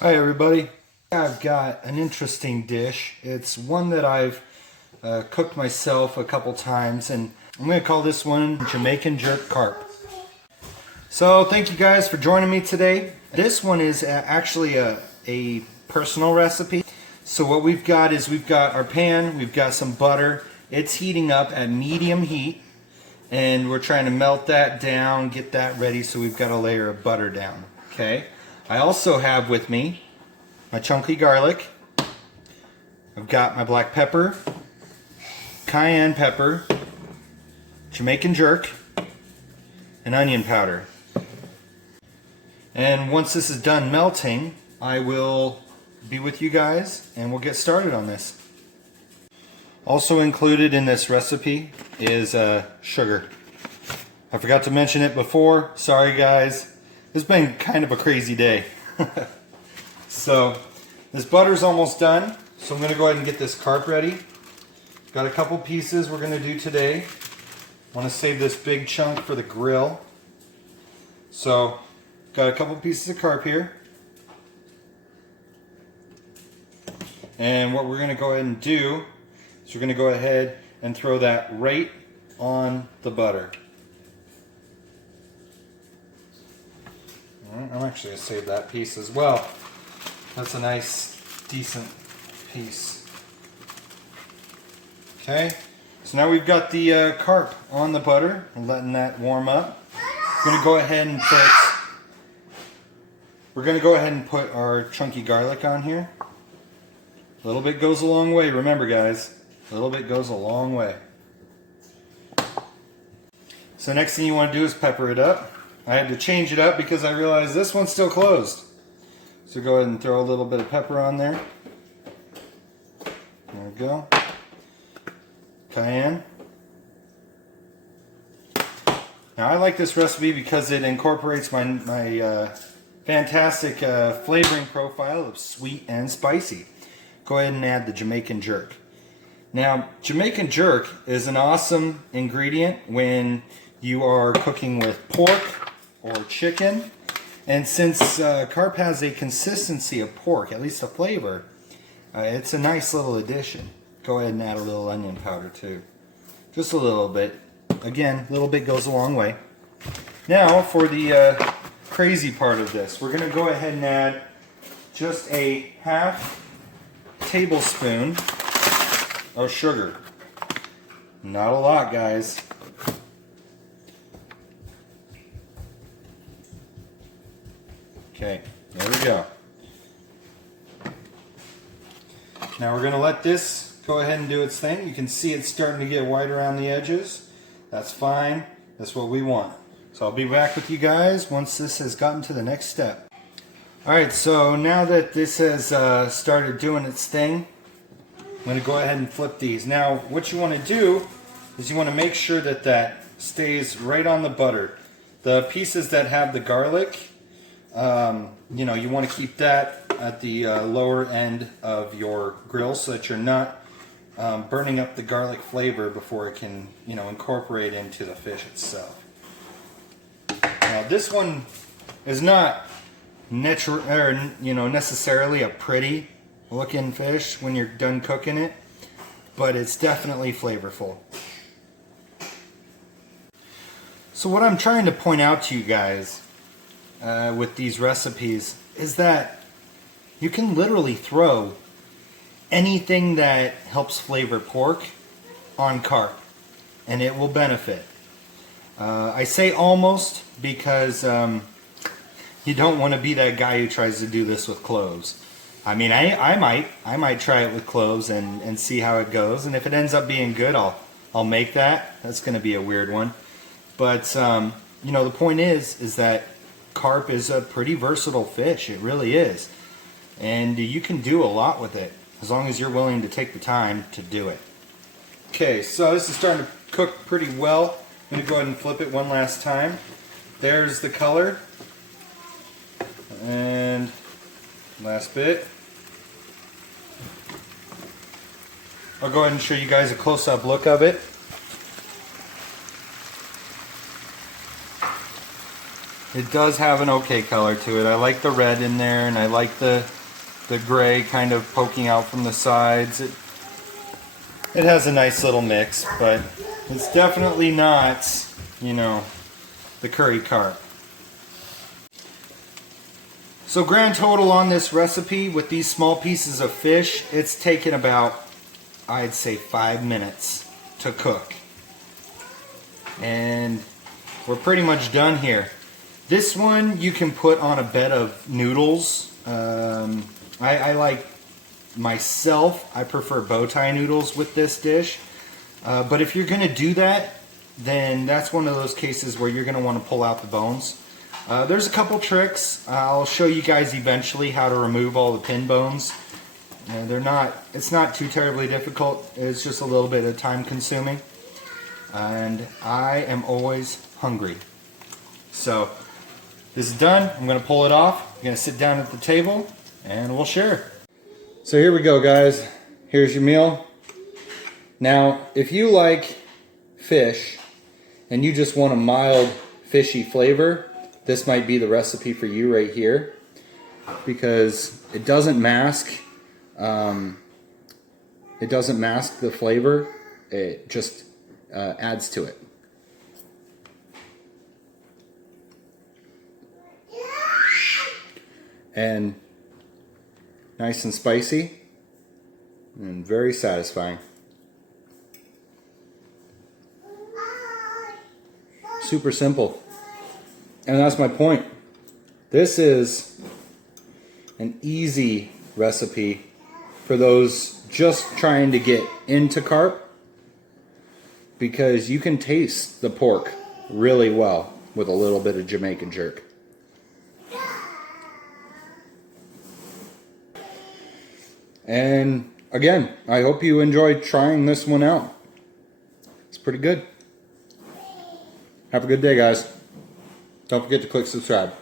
Hi everybody. I've got an interesting dish. It's one that I've cooked myself a couple times, and I'm going to call this one Jamaican Jerk Carp. So thank you guys for joining me today. This one is actually a personal recipe. So what we've got is we've got our pan, we've got some butter. It's heating up at medium heat, and we're trying to melt that down, get that ready, so we've got a layer of butter down. Okay. I also have with me my chunky garlic. I've got my black pepper, cayenne pepper, Jamaican jerk, and onion powder. And once this is done melting, I will be with you guys and we'll get started on this. Also included in this recipe is sugar. I forgot to mention it before. Sorry guys. It's been kind of a crazy day. So this butter's almost done, so I'm going to go ahead and get this carp ready. Got a couple pieces we're going to do today. I want to save this big chunk for the grill. So got a couple pieces of carp here. And what we're going to go ahead and do is we're going to go ahead and throw that right on the butter. I'm actually going to save that piece as well. That's a nice, decent piece. Okay, so now we've got the carp on the butter and letting that warm up. We're going to go ahead and put our chunky garlic on here. A little bit goes a long way, remember guys. A little bit goes a long way. So next thing you want to do is pepper it up. I had to change it up because I realized this one's still closed. So go ahead and throw a little bit of pepper on there. There we go. Cayenne. Now I like this recipe because it incorporates my fantastic flavoring profile of sweet and spicy. Go ahead and add the Jamaican jerk. Now Jamaican jerk is an awesome ingredient when you are cooking with pork or chicken, and since carp has a consistency of pork, at least a flavor, it's a nice little addition. Go ahead and add a little onion powder too, just a little bit. Again, a little bit goes a long way. Now for the crazy part of this, we're going to go ahead and add just a half tablespoon of sugar. Not a lot, guys. Okay, there we go. Now we're going to let this go ahead and do its thing. You can see it's starting to get white around the edges. That's fine. That's what we want. So I'll be back with you guys once this has gotten to the next step. Alright, so now that this has started doing its thing, I'm going to go ahead and flip these. Now what you want to do is you want to make sure that that stays right on the butter. The pieces that have the garlic, you know, you want to keep that at the lower end of your grill so that you're not burning up the garlic flavor before it can, you know, incorporate into the fish itself. Now this one is not necessarily a pretty looking fish when you're done cooking it, but it's definitely flavorful. So what I'm trying to point out to you guys with these recipes is that you can literally throw anything that helps flavor pork on carp and it will benefit. I say almost because you don't want to be that guy who tries to do this with cloves. I mean, I might try it with cloves and see how it goes, and if it ends up being good, I'll make that. That's going to be a weird one. But you know, the point is that carp is a pretty versatile fish. It really is. And you can do a lot with it as long as you're willing to take the time to do it. Okay, so this is starting to cook pretty well. I'm going to go ahead and flip it one last time. There's the color. And last bit. I'll go ahead and show you guys a close-up look of it. It does have an okay color to it. I like the red in there, and I like the gray kind of poking out from the sides. It has a nice little mix, but it's definitely not, you know, the curry carp. So grand total on this recipe with these small pieces of fish, it's taken about, I'd say, 5 minutes to cook. And we're pretty much done here. This one you can put on a bed of noodles. I like, myself, I prefer bow tie noodles with this dish. But if you're going to do that, then that's one of those cases where you're going to want to pull out the bones. There's a couple tricks. I'll show you guys eventually how to remove all the pin bones. It's not too terribly difficult. It's just a little bit of time consuming. And I am always hungry. So this is done. I'm going to pull it off. I'm going to sit down at the table and we'll share. So here we go, guys. Here's your meal. Now, if you like fish and you just want a mild fishy flavor, this might be the recipe for you right here, because it doesn't mask the flavor. It just adds to it. And nice and spicy and very satisfying. Super simple. And that's my point. This is an easy recipe for those just trying to get into carp, because you can taste the pork really well with a little bit of Jamaican jerk. And again, I hope you enjoyed trying this one out. It's pretty good. Have a good day, guys. Don't forget to click subscribe.